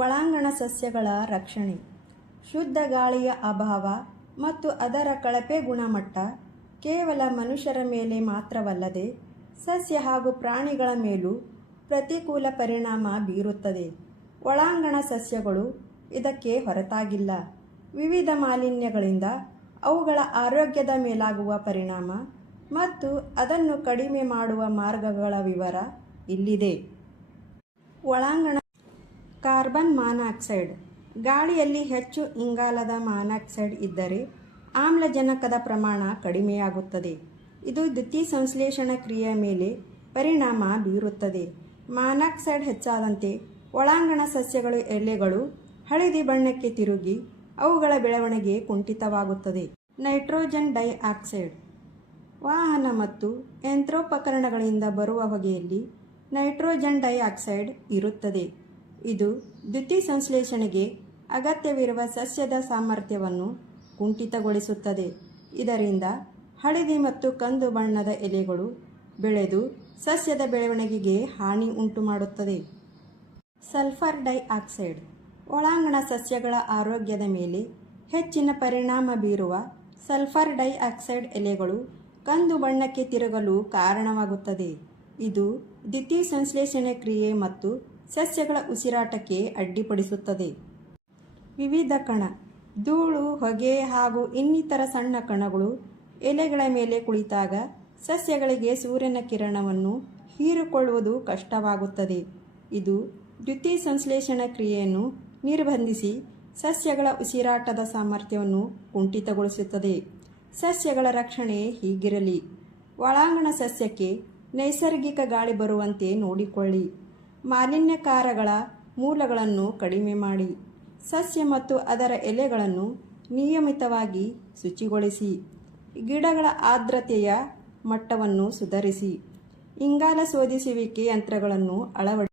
ಒಳಾಂಗಣ ಸಸ್ಯಗಳ ರಕ್ಷಣೆ, ಶುದ್ಧ ಗಾಳಿಯ ಅಭಾವ ಮತ್ತು ಅದರ ಕಳಪೆ ಗುಣಮಟ್ಟ ಕೇವಲ ಮನುಷ್ಯರ ಮೇಲೆ ಮಾತ್ರವಲ್ಲದೆ ಸಸ್ಯ ಹಾಗೂ ಪ್ರಾಣಿಗಳ ಮೇಲೂ ಪ್ರತಿಕೂಲ ಪರಿಣಾಮ ಬೀರುತ್ತದೆ. ಒಳಾಂಗಣ ಸಸ್ಯಗಳು ಇದಕ್ಕೆ ಹೊರತಾಗಿಲ್ಲ. ವಿವಿಧ ಮಾಲಿನ್ಯಗಳಿಂದ ಅವುಗಳ ಆರೋಗ್ಯದ ಮೇಲಾಗುವ ಪರಿಣಾಮ ಮತ್ತು ಅದನ್ನು ಕಡಿಮೆ ಮಾಡುವ ಮಾರ್ಗಗಳ ವಿವರ ಇಲ್ಲಿದೆ. ಒಳಾಂಗಣ ಕಾರ್ಬನ್ ಮಾನಾಕ್ಸೈಡ್. ಗಾಳಿಯಲ್ಲಿ ಹೆಚ್ಚು ಇಂಗಾಲದ ಮಾನಾಕ್ಸೈಡ್ ಇದ್ದರೆ ಆಮ್ಲಜನಕದ ಪ್ರಮಾಣ ಕಡಿಮೆಯಾಗುತ್ತದೆ. ಇದು ದ್ಯುತಿ ಸಂಶ್ಲೇಷಣ ಕ್ರಿಯೆಯ ಮೇಲೆ ಪರಿಣಾಮ ಬೀರುತ್ತದೆ. ಮಾನಾಕ್ಸೈಡ್ ಹೆಚ್ಚಾದಂತೆ ಒಳಾಂಗಣ ಸಸ್ಯಗಳು, ಎಲೆಗಳು ಹಳದಿ ಬಣ್ಣಕ್ಕೆ ತಿರುಗಿ ಅವುಗಳ ಬೆಳವಣಿಗೆ ಕುಂಠಿತವಾಗುತ್ತದೆ. Nitrogen dioxide. ವಾಹನ ಮತ್ತು ಯಂತ್ರೋಪಕರಣಗಳಿಂದ ಬರುವ ಹೊಗೆಯಲ್ಲಿ ನೈಟ್ರೋಜನ್ ಡೈಆಕ್ಸೈಡ್ ಇರುತ್ತದೆ. ಇದು ದ್ಯುತಿ ಸಂಶ್ಲೇಷಣೆಗೆ ಅಗತ್ಯವಿರುವ ಸಸ್ಯದ ಸಾಮರ್ಥ್ಯವನ್ನು ಕುಂಠಿತಗೊಳಿಸುತ್ತದೆ. ಇದರಿಂದ ಹಳದಿ ಮತ್ತು ಕಂದು ಬಣ್ಣದ ಎಲೆಗಳು ಬೆಳೆದು ಸಸ್ಯದ ಬೆಳವಣಿಗೆಗೆ ಹಾನಿ ಉಂಟು ಮಾಡುತ್ತದೆ ಸಲ್ಫರ್ ಡೈಆಕ್ಸೈಡ್ ಒಳಾಂಗಣ ಸಸ್ಯಗಳ ಆರೋಗ್ಯದ ಮೇಲೆ ಹೆಚ್ಚಿನ ಪರಿಣಾಮ ಬೀರುವ ಸಲ್ಫರ್ ಡೈಆಕ್ಸೈಡ್ ಎಲೆಗಳು ಕಂದು ಬಣ್ಣಕ್ಕೆ ತಿರುಗಲು ಕಾರಣವಾಗುತ್ತದೆ. ಇದು ದ್ಯುತಿ ಸಂಶ್ಲೇಷಣೆ ಕ್ರಿಯೆ ಮತ್ತು ಸಸ್ಯಗಳ ಉಸಿರಾಟಕ್ಕೆ ಅಡ್ಡಿಪಡಿಸುತ್ತದೆ. ವಿವಿಧ ಕಣ, ಧೂಳು, ಹೊಗೆ ಹಾಗೂ ಇನ್ನಿತರ ಸಣ್ಣ ಕಣಗಳು ಎಲೆಗಳ ಮೇಲೆ ಕುಳಿತಾಗ ಸಸ್ಯಗಳಿಗೆ ಸೂರ್ಯನ ಕಿರಣವನ್ನು ಹೀರಿಕೊಳ್ಳುವುದು ಕಷ್ಟವಾಗುತ್ತದೆ. ಇದು ದ್ಯುತಿ ಸಂಶ್ಲೇಷಣ ಕ್ರಿಯೆಯನ್ನು ನಿರ್ಬಂಧಿಸಿ ಸಸ್ಯಗಳ ಉಸಿರಾಟದ ಸಾಮರ್ಥ್ಯವನ್ನು ಕುಂಠಿತಗೊಳಿಸುತ್ತದೆ. ಸಸ್ಯಗಳ ರಕ್ಷಣೆ ಹೀಗಿರಲಿ. ಒಳಾಂಗಣ ಸಸ್ಯಕ್ಕೆ ನೈಸರ್ಗಿಕ ಗಾಳಿ ಬರುವಂತೆ ನೋಡಿಕೊಳ್ಳಿ. ಮಾಲಿನ್ಯಕಾರಗಳ ಮೂಲಗಳನ್ನು ಕಡಿಮೆ ಮಾಡಿ. ಸಸ್ಯ ಮತ್ತು ಅದರ ಎಲೆಗಳನ್ನು ನಿಯಮಿತವಾಗಿ ಶುಚಿಗೊಳಿಸಿ. ಗಿಡಗಳ ಆರ್ದ್ರತೆಯ ಮಟ್ಟವನ್ನು ಸುಧಾರಿಸಿ. ಇಂಗಾಲ ಶೋಧಿಸುವಿಕೆ ಯಂತ್ರಗಳನ್ನು ಅಳವಡಿಸಿ.